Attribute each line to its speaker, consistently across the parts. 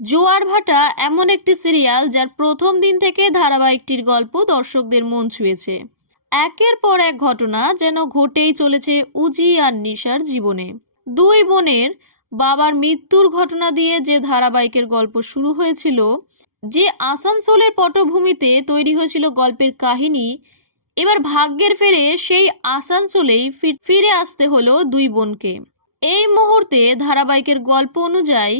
Speaker 1: জোয়ার ভাটা এমন একটি সিরিয়াল যার প্রথম দিন থেকে ধারাবাহিকটির গল্প দর্শকদের মন ছুঁয়েছে। একের পর এক ঘটনা যেন ঘটেই চলেছে উজি আর নিশার জীবনে। দুই বোনের বাবার মৃত্যুর ঘটনা দিয়ে যে ধারাবাহিকের গল্প শুরু হয়েছিল, যে আসানসোলের পটভূমিতে তৈরি হয়েছিল গল্পের কাহিনী, এবার ভাগ্যের ফেরে সেই আসানসোলেই ফিরে আসতে হলো দুই বোনকে। এই মুহূর্তে ধারাবাহিকের গল্প অনুযায়ী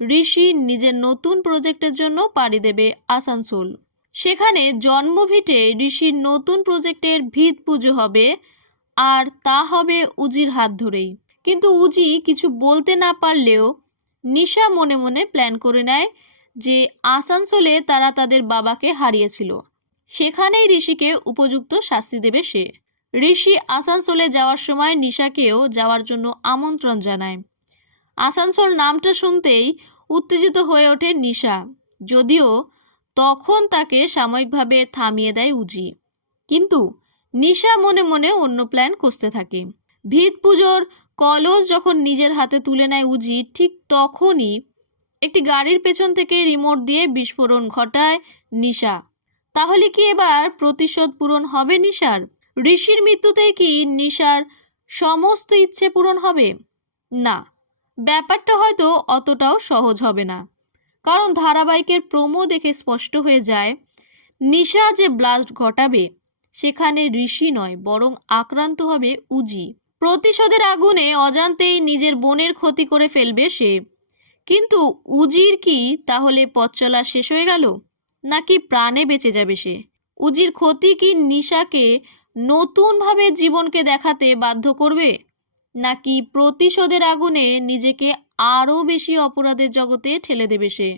Speaker 1: ঋষি নিজের নতুন প্রজেক্টের জন্য পাড়ি দেবে আসানসোল। সেখানে জন্মভিটে ঋষির নতুন প্রজেক্টের ভিত পুজো হবে, আর তা হবে উজির হাত ধরেই। কিন্তু উজি কিছু বলতে না পারলেও নিশা মনে মনে প্ল্যান করে নেয় যে আসানসোলে তারা তাদের বাবাকে হারিয়েছিল। সেখানেই ঋষিকে উপযুক্ত শাস্তি দেবে সে। ঋষি আসানসোলে যাওয়ার সময় নিশাকেও যাওয়ার জন্য আমন্ত্রণ জানায়। আসানসোল নামটা শুনতেই উত্তেজিত হয়ে ওঠে নিশা। যদিও তখন তাকে সাময়িকভাবে থামিয়ে দেয় উজি। কিন্তু নিশা মনে মনে অন্য প্ল্যান করতে থাকে। ভিত পুজোর কলস যখন নিজের হাতে তুলে নেয় উজি, ঠিক তখনই একটি গাড়ির পেছন থেকে রিমোট দিয়ে বিস্ফোরণ ঘটায় নিশা। তাহলে কি এবার প্রতিশোধ পূরণ হবে নিশার? ঋষির মৃত্যুতে কি নিশার সমস্ত ইচ্ছে পূরণ হবে? না। ব্যাপারটা হয়তো অতটাও সহজ হবে না। কারণ ধারাবাহিকের প্রোমো দেখে স্পষ্ট হয়ে যায়, নিশা যে ব্লাস্ট ঘটাবে, সেখানে ঋষি নয়, বরং আক্রান্ত হবে উজি। প্রতিশোধের আগুনে অজান্তেই নিজের বোনের ক্ষতি করে ফেলবে সে। কিন্তু উজির কি তাহলে পথ চলা শেষ হয়ে গেল? নাকি প্রাণে বেঁচে যাবে সে? উজির ক্ষতি কি নিশাকে নতুনভাবে জীবনকে দেখাতে বাধ্য করবে? নাকি প্রতিশোধের আগুনে নিজেকে আরও বেশি অপরাধের জগতে ঠেলে দেবে সে?